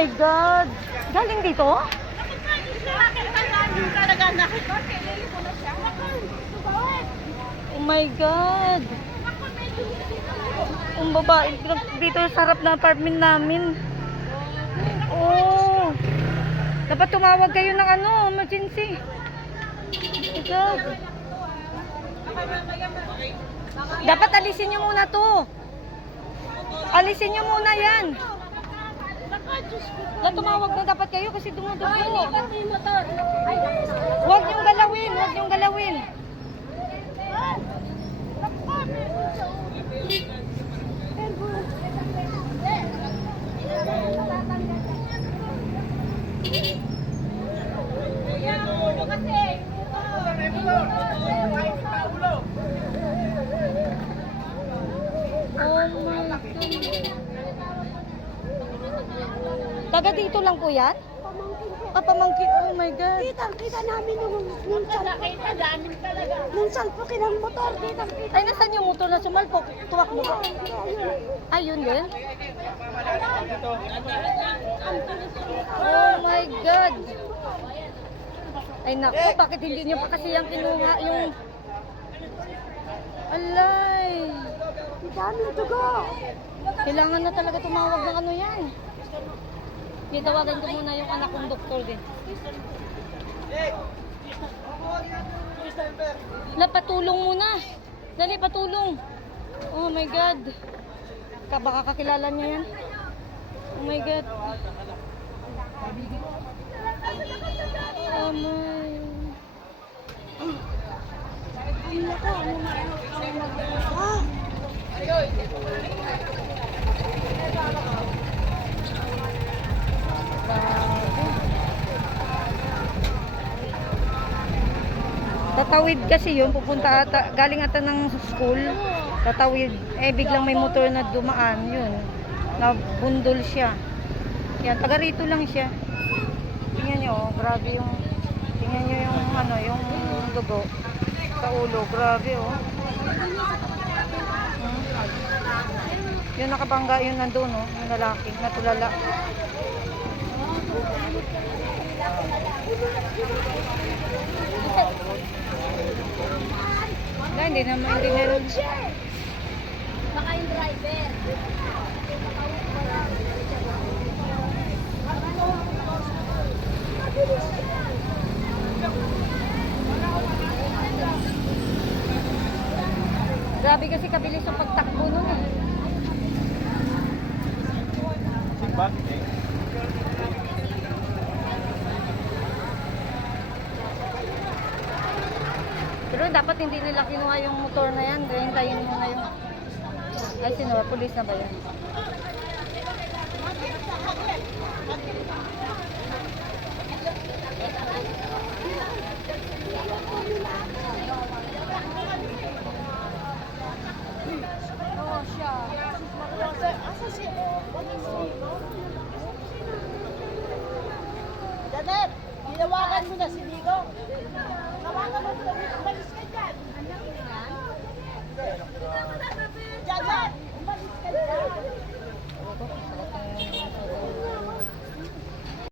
my God! Galing dito? Oh my God! Ang babae dito sa harap ng apartment namin. Oh! Dapat tumawag kayo ng emergency. Oh my God. Dapat alisin nyo muna to. Alisin nyo muna yan. Tumawag na dapat kayo kasi dumudugo. Huwag nyong galawin, huwag nyong galawin. Taga dito lang po yan? Pamangkin. Oh my God. Kita namin nung salpukin ang motor. Kita. Ay, nasan yung motor na sumalpok? Tuwak mo ba? Ay, yun din? Oh my God. Ay, naku, bakit hindi nyo pa kasi yung kinuha yung... Alay. Daming dugo. Kailangan na talaga tumawag ng yan. Tawagan ko muna yung anak kong doktor din. Patulong muna. Dali, patulong. Oh my God. Baka kakilala niya yan. Oh my God. Oh my. Tatawid kasi yun, pupunta ata, galing ata ng school, tatawid, biglang may motor na dumaan, yun, nabundol siya. Yan, taga rito lang siya. Tingnan nyo, grabe yung, tingnan nyo yung, yung dugo sa ulo, grabe Yung nakabangga, yun nandun, yung lalaki, natulala. Hindi naman. Baka yung driver. Grabe kasi kabilis ang pagtakbo nun Pero dapat hindi nila kinuha yung motor na yan. Hintayin muna yung... Ay, sino ba? Police na ba yan? Oo, siya. Asa siya? Janet, ginawakan mo na si Nico. Tawagan mo na